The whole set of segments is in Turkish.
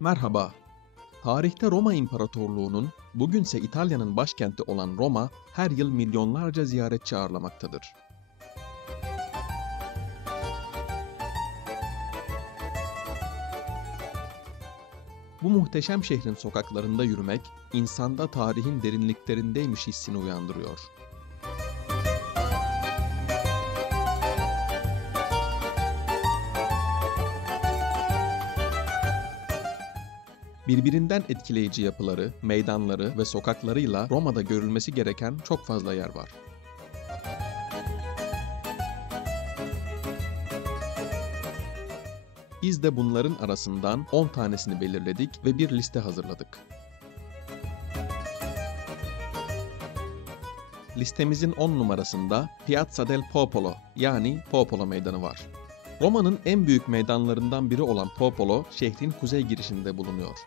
Merhaba. Tarihte Roma İmparatorluğu'nun, bugünse İtalya'nın başkenti olan Roma, her yıl milyonlarca ziyaretçi ağırlamaktadır. Bu muhteşem şehrin sokaklarında yürümek, insanda tarihin derinliklerindeymiş hissini uyandırıyor. Birbirinden etkileyici yapıları, meydanları ve sokaklarıyla Roma'da görülmesi gereken çok fazla yer var. Biz de bunların arasından 10 tanesini belirledik ve bir liste hazırladık. Listemizin 10 numarasında Piazza del Popolo yani Popolo Meydanı var. Roma'nın en büyük meydanlarından biri olan Popolo, şehrin kuzey girişinde bulunuyor.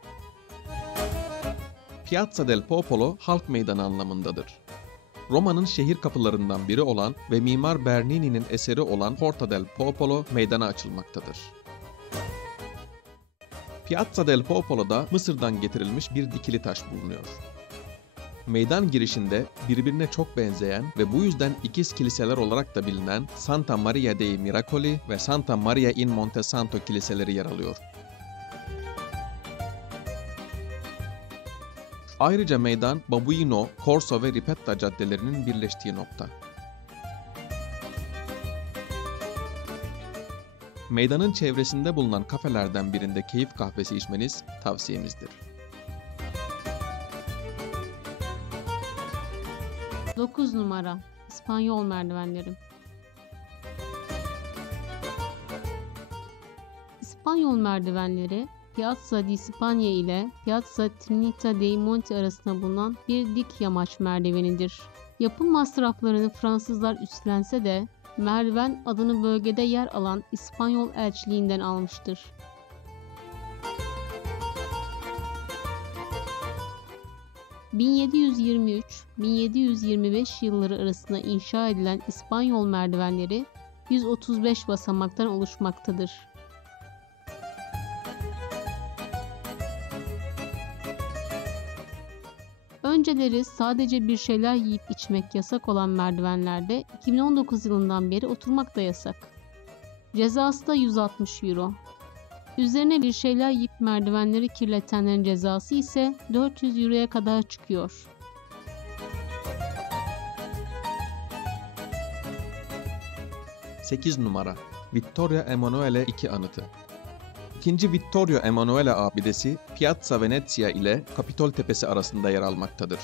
Piazza del Popolo, halk meydanı anlamındadır. Roma'nın şehir kapılarından biri olan ve Mimar Bernini'nin eseri olan Porta del Popolo meydana açılmaktadır. Piazza del Popolo'da Mısır'dan getirilmiş bir dikili taş bulunuyor. Meydan girişinde birbirine çok benzeyen ve bu yüzden ikiz kiliseler olarak da bilinen Santa Maria dei Miracoli ve Santa Maria in Monte Santo kiliseleri yer alıyor. Ayrıca meydan Babuino, Corso ve Ripetta caddelerinin birleştiği nokta. Meydanın çevresinde bulunan kafelerden birinde keyif kahvesi içmeniz tavsiyemizdir. 9 numara İspanyol merdivenleri. İspanyol merdivenleri Piazza di Spagna ile Piazza Trinita dei Monti arasında bulunan bir dik yamaç merdivenidir. Yapım masraflarını Fransızlar üstlense de merdiven adını bölgede yer alan İspanyol elçiliğinden almıştır. ...1723-1725 yılları arasında inşa edilen İspanyol merdivenleri 135 basamaktan oluşmaktadır. Önceleri sadece bir şeyler yiyip içmek yasak olan merdivenlerde 2019 yılından beri oturmak da yasak. Cezası da 160 euro. Üzerine bir şeyler yiyip merdivenleri kirletenlerin cezası ise 400 euroya kadar çıkıyor. Sekiz numara Vittorio Emanuele II Anıtı. İkinci Vittorio Emanuele abidesi Piazza Venezia ile Kapitol Tepesi arasında yer almaktadır.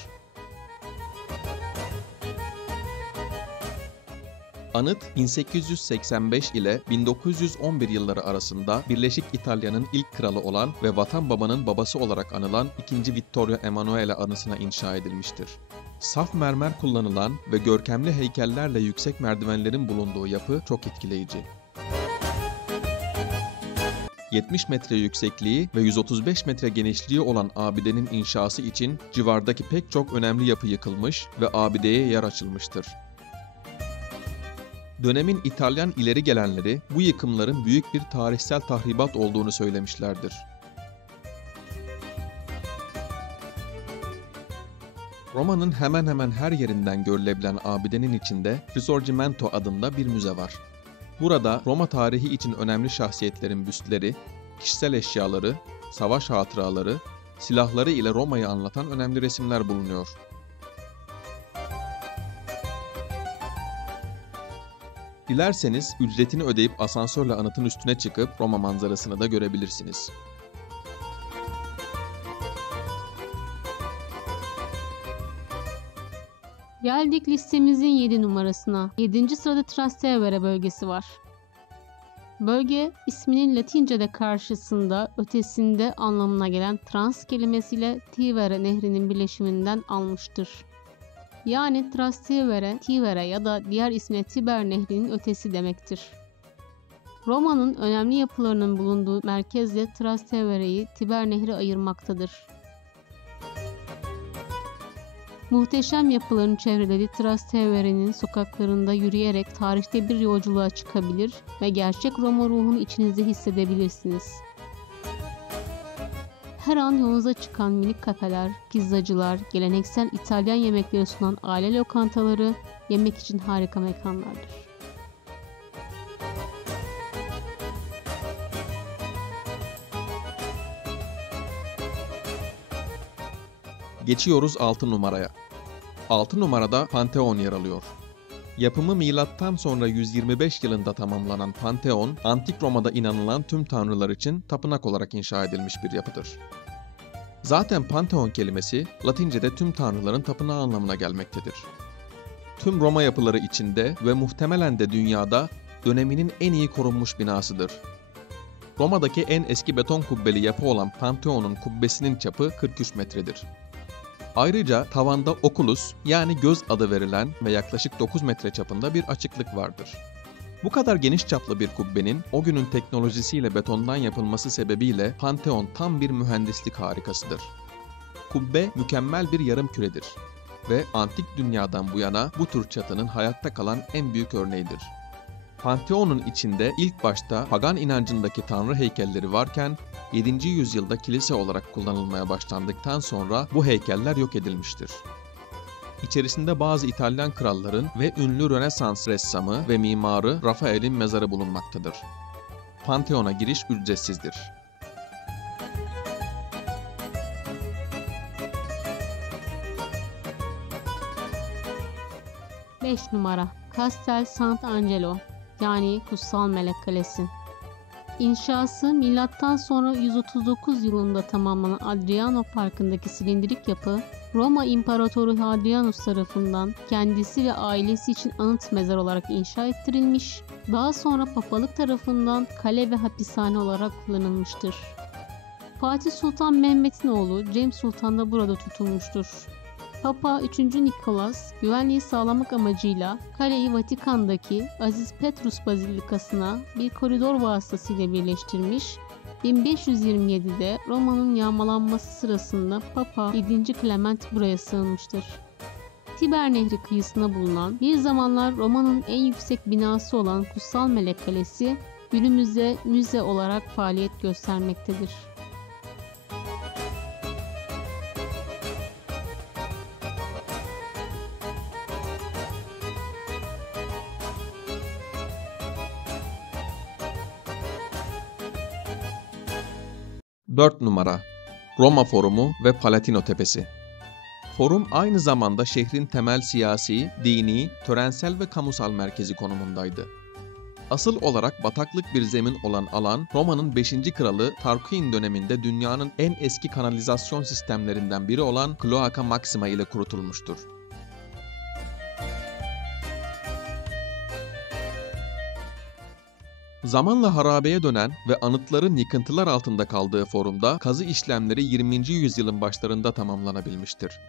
Anıt 1885 ile 1911 yılları arasında Birleşik İtalya'nın ilk kralı olan ve Vatan Baba'nın babası olarak anılan 2. Vittorio Emanuele anısına inşa edilmiştir. Saf mermer kullanılan ve görkemli heykellerle yüksek merdivenlerin bulunduğu yapı çok etkileyici. 70 metre yüksekliği ve 135 metre genişliği olan abidenin inşası için civardaki pek çok önemli yapı yıkılmış ve abideye yer açılmıştır. Dönemin İtalyan ileri gelenleri bu yıkımların büyük bir tarihsel tahribat olduğunu söylemişlerdir. Roma'nın hemen hemen her yerinden görülebilen abidenin içinde Risorgimento adında bir müze var. Burada Roma tarihi için önemli şahsiyetlerin büstleri, kişisel eşyaları, savaş hatıraları, silahları ile Roma'yı anlatan önemli resimler bulunuyor. Dilerseniz ücretini ödeyip asansörle anıtın üstüne çıkıp Roma manzarasını da görebilirsiniz. Geldik listemizin 7 numarasına. 7. sırada Trastevere bölgesi var. Bölge isminin Latince'de karşısında, ötesinde anlamına gelen trans kelimesiyle Tivere nehrinin birleşiminden almıştır. Yani Trastevere, Tivere ya da diğer ismiyle Tiber nehrinin ötesi demektir. Roma'nın önemli yapılarının bulunduğu merkezle Trastevere'yi Tiber nehri ayırmaktadır. Muhteşem yapıların çevrelediği Trastevere'nin sokaklarında yürüyerek tarihte bir yolculuğa çıkabilir ve gerçek Roma ruhunu içinizde hissedebilirsiniz. her an yolunuza çıkan minik kafeler, pizzacılar, geleneksel İtalyan yemekleri sunan aile lokantaları yemek için harika mekanlardır. Geçiyoruz 6 numaraya. 6 numarada Pantheon yer alıyor. Yapımı milattan sonra 125 yılında tamamlanan Pantheon, Antik Roma'da inanılan tüm tanrılar için tapınak olarak inşa edilmiş bir yapıdır. Zaten Pantheon kelimesi Latince'de tüm tanrıların tapınağı anlamına gelmektedir. Tüm Roma yapıları içinde ve muhtemelen de dünyada döneminin en iyi korunmuş binasıdır. Roma'daki en eski beton kubbeli yapı olan Pantheon'un kubbesinin çapı 43 metredir. Ayrıca tavanda oculus yani göz adı verilen ve yaklaşık 9 metre çapında bir açıklık vardır. Bu kadar geniş çaplı bir kubbenin o günün teknolojisiyle betondan yapılması sebebiyle Pantheon tam bir mühendislik harikasıdır. Kubbe mükemmel bir yarım küredir ve antik dünyadan bu yana bu tür çatının hayatta kalan en büyük örneğidir. Pantheon'un içinde ilk başta pagan inancındaki tanrı heykelleri varken 7. yüzyılda kilise olarak kullanılmaya başlandıktan sonra bu heykeller yok edilmiştir. İçerisinde bazı İtalyan kralların ve ünlü Rönesans ressamı ve mimarı Rafael'in mezarı bulunmaktadır. Pantheon'a giriş ücretsizdir. Beş numara Castel Sant'Angelo yani Kutsal Melek Kalesi. İnşası milattan sonra 139 yılında tamamlanan Adriano Parkı'ndaki silindirik yapı, Roma İmparatoru Hadrianus tarafından kendisi ve ailesi için anıt mezar olarak inşa ettirilmiş, daha sonra papalık tarafından kale ve hapishane olarak kullanılmıştır. Fatih Sultan Mehmet'in oğlu Cem Sultan da burada tutulmuştur. Papa 3. Nikolas, güvenliği sağlamak amacıyla kaleyi Vatikan'daki Aziz Petrus Bazilikası'na bir koridor vasıtasıyla birleştirmiş, 1527'de Roma'nın yağmalanması sırasında Papa 7. Clement buraya sığınmıştır. Tiber Nehri kıyısında bulunan, bir zamanlar Roma'nın en yüksek binası olan Kutsal Melek Kalesi, günümüzde müze olarak faaliyet göstermektedir. Dört numara Roma Forumu ve Palatino Tepesi. Forum aynı zamanda şehrin temel siyasi, dini, törensel ve kamusal merkezi konumundaydı. Asıl olarak bataklık bir zemin olan alan, Roma'nın 5. kralı Tarquin döneminde dünyanın en eski kanalizasyon sistemlerinden biri olan Cloaca Maxima ile kurutulmuştur. Zamanla harabeye dönen ve anıtların yıkıntılar altında kaldığı forumda kazı işlemleri 20. yüzyılın başlarında tamamlanabilmiştir.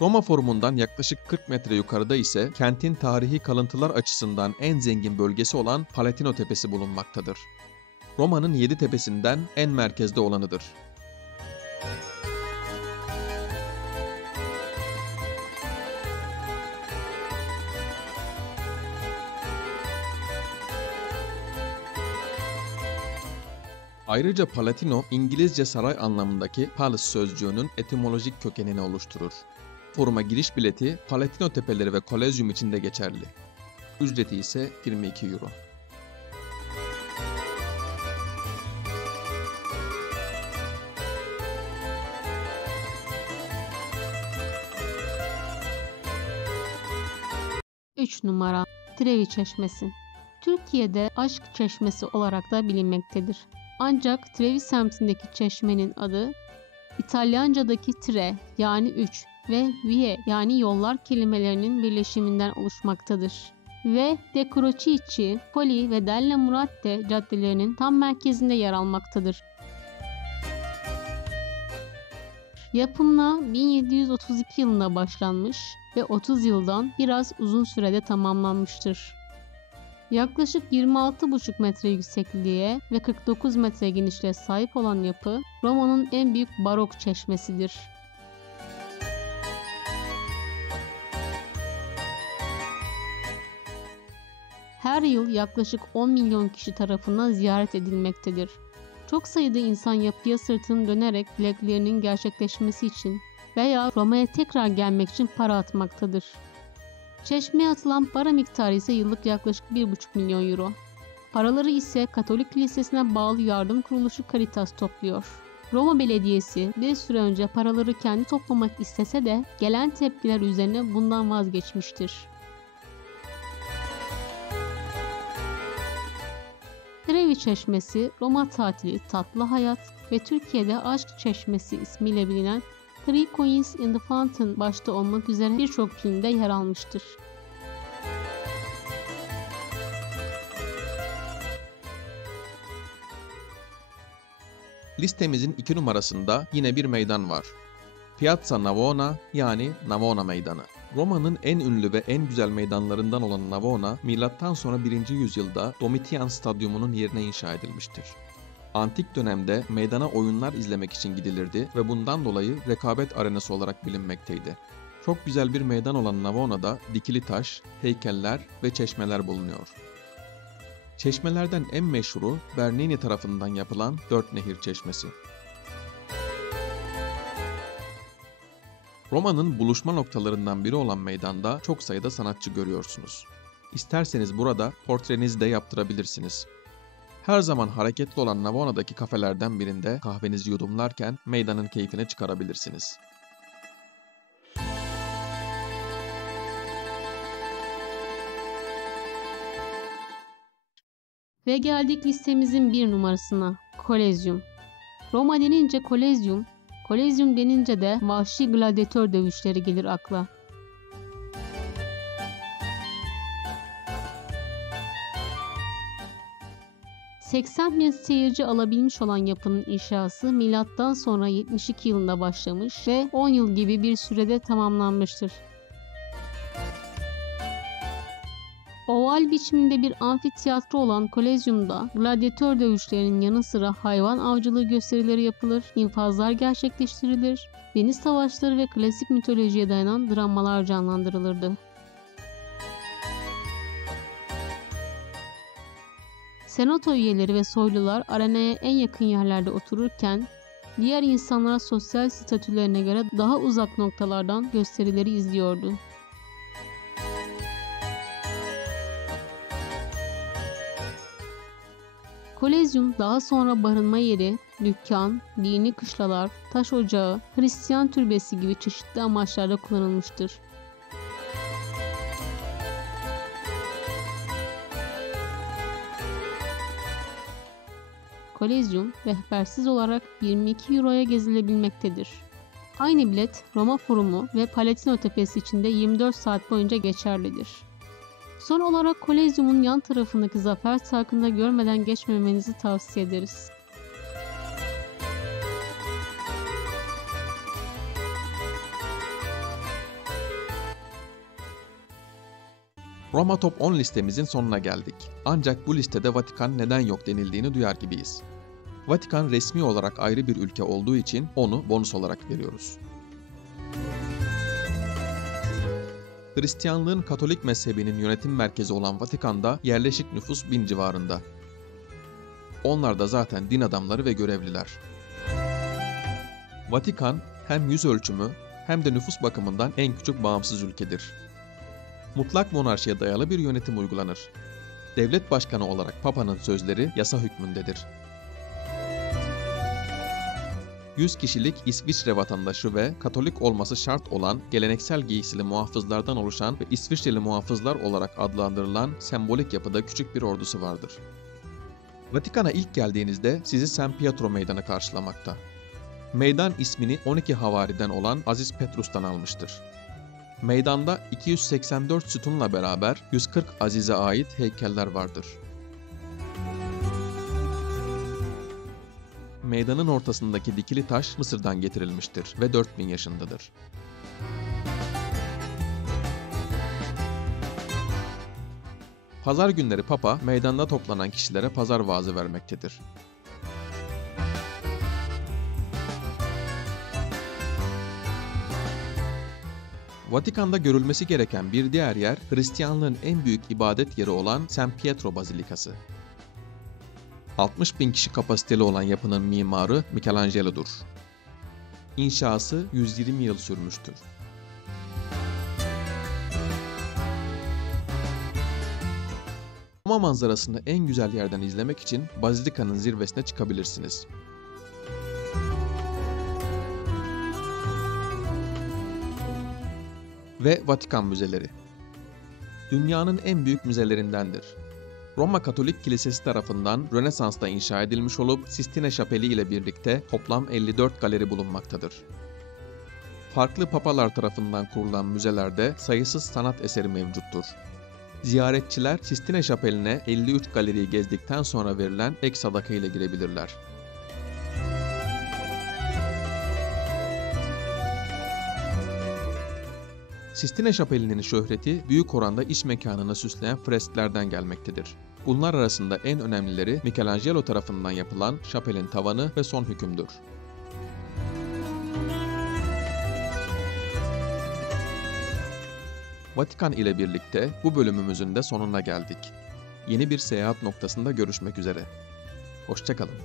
Roma Forumu'ndan yaklaşık 40 metre yukarıda ise kentin tarihi kalıntılar açısından en zengin bölgesi olan Palatino Tepesi bulunmaktadır. Roma'nın 7 tepesinden en merkezde olanıdır. Ayrıca Palatino, İngilizce saray anlamındaki palace sözcüğünün etimolojik kökenini oluşturur. Foruma giriş bileti Palatino Tepeleri ve Kolezyum için de geçerli. Ücreti ise 22 euro. Üç numara Trevi Çeşmesi. Türkiye'de Aşk Çeşmesi olarak da bilinmektedir. Ancak Trevi semtindeki çeşmenin adı İtalyanca'daki tre yani üç ve vie yani yollar kelimelerinin birleşiminden oluşmaktadır. Ve De Crocici, Poli ve Della Murate caddelerinin tam merkezinde yer almaktadır. Yapımına 1732 yılında başlanmış ve 30 yıldan biraz uzun sürede tamamlanmıştır. Yaklaşık 26,5 metre yüksekliğe ve 49 metre genişliğe sahip olan yapı, Roma'nın en büyük barok çeşmesidir. her yıl yaklaşık 10 milyon kişi tarafından ziyaret edilmektedir. Çok sayıda insan yapıya sırtını dönerek dileklerinin gerçekleşmesi için veya Roma'ya tekrar gelmek için para atmaktadır. Çeşmeye atılan para miktarı ise yıllık yaklaşık 1,5 milyon euro. Paraları ise Katolik Kilisesi'ne bağlı yardım kuruluşu Caritas topluyor. Roma Belediyesi bir süre önce paraları kendi toplamak istese de gelen tepkiler üzerine bundan vazgeçmiştir. Trevi Çeşmesi, Roma tatili, tatlı hayat ve Türkiye'de Aşk Çeşmesi ismiyle bilinen Three Coins in the Fountain başta olmak üzere birçok filmde yer almıştır. Listemizin 2 numarasında yine bir meydan var. Piazza Navona yani Navona Meydanı. Roma'nın en ünlü ve en güzel meydanlarından olan Navona, M.Ö. 1. yüzyılda Domitian Stadyumu'nun yerine inşa edilmiştir. Antik dönemde meydana oyunlar izlemek için gidilirdi ve bundan dolayı rekabet arenası olarak bilinmekteydi. Çok güzel bir meydan olan Navona'da dikili taş, heykeller ve çeşmeler bulunuyor. Çeşmelerden en meşhuru Bernini tarafından yapılan Dört Nehir Çeşmesi. Roma'nın buluşma noktalarından biri olan meydanda çok sayıda sanatçı görüyorsunuz. İsterseniz burada portrenizi de yaptırabilirsiniz. Her zaman hareketli olan Navona'daki kafelerden birinde kahvenizi yudumlarken meydanın keyfine çıkarabilirsiniz. Ve geldik listemizin 1 numarasına, Kolezyum. Roma denince Kolezyum, Kolezyum denince de vahşi gladyatör dövüşleri gelir akla. ...80.000 seyirci alabilmiş olan yapının inşası milattan sonra 72 yılında başlamış ve 10 yıl gibi bir sürede tamamlanmıştır. Oval biçiminde bir amfiteyatro olan Kolezyum'da gladyatör dövüşlerinin yanı sıra hayvan avcılığı gösterileri yapılır, infazlar gerçekleştirilir, deniz savaşları ve klasik mitolojiye dayanan dramalar canlandırılırdı. Senato üyeleri ve soylular arenaya en yakın yerlerde otururken, diğer insanlar sosyal statülerine göre daha uzak noktalardan gösterileri izliyordu. Kolezyum daha sonra barınma yeri, dükkan, dini kışlalar, taş ocağı, Hristiyan türbesi gibi çeşitli amaçlarda kullanılmıştır. Kolezyum rehbersiz olarak 22 euroya gezilebilmektedir. Aynı bilet Roma Forumu ve Palatino Tepesi için de 24 saat boyunca geçerlidir. Son olarak Kolezyum'un yan tarafındaki Zafer Sarkı'nda görmeden geçmemenizi tavsiye ederiz. Roma Top 10 listemizin sonuna geldik. Ancak bu listede Vatikan neden yok denildiğini duyar gibiyiz. Vatikan resmi olarak ayrı bir ülke olduğu için onu bonus olarak veriyoruz. Hristiyanlığın Katolik mezhebinin yönetim merkezi olan Vatikan'da yerleşik nüfus 1000 civarında. Onlar da zaten din adamları ve görevliler. Vatikan hem yüz ölçümü hem de nüfus bakımından en küçük bağımsız ülkedir. Mutlak monarşiye dayalı bir yönetim uygulanır. Devlet başkanı olarak Papa'nın sözleri yasa hükmündedir. 100 kişilik İsviçre vatandaşı ve Katolik olması şart olan geleneksel giysili muhafızlardan oluşan ve İsviçreli muhafızlar olarak adlandırılan sembolik yapıda küçük bir ordusu vardır. Vatikan'a ilk geldiğinizde sizi San Pietro Meydanı karşılamakta. Meydan ismini 12 havariden olan Aziz Petrus'tan almıştır. Meydanda 284 sütunla beraber 140 azize ait heykeller vardır. Meydanın ortasındaki dikili taş Mısır'dan getirilmiştir ve 4000 yaşındadır. Pazar günleri Papa, meydanda toplanan kişilere pazar vaazı vermektedir. Vatikan'da görülmesi gereken bir diğer yer, Hristiyanlığın en büyük ibadet yeri olan San Pietro Bazilikası. 60.000 kişi kapasiteli olan yapının mimarı Michelangelo'dur. İnşası 120 yıl sürmüştür. Roma manzarasını en güzel yerden izlemek için Bazilikanın zirvesine çıkabilirsiniz. Ve Vatikan Müzeleri. Dünyanın en büyük müzelerindendir. Roma Katolik Kilisesi tarafından Rönesans'ta inşa edilmiş olup Sistine Şapeli ile birlikte toplam 54 galeri bulunmaktadır. Farklı papalar tarafından kurulan müzelerde sayısız sanat eseri mevcuttur. Ziyaretçiler Sistine Şapeli'ne 53 galeriyi gezdikten sonra verilen ek sadaka ile girebilirler. Sistine Şapeli'nin şöhreti büyük oranda iç mekanını süsleyen fresklerden gelmektedir. Bunlar arasında en önemlileri Michelangelo tarafından yapılan şapelin tavanı ve son hükümdür. Vatikan ile birlikte bu bölümümüzün de sonuna geldik. Yeni bir seyahat noktasında görüşmek üzere. Hoşça kalın.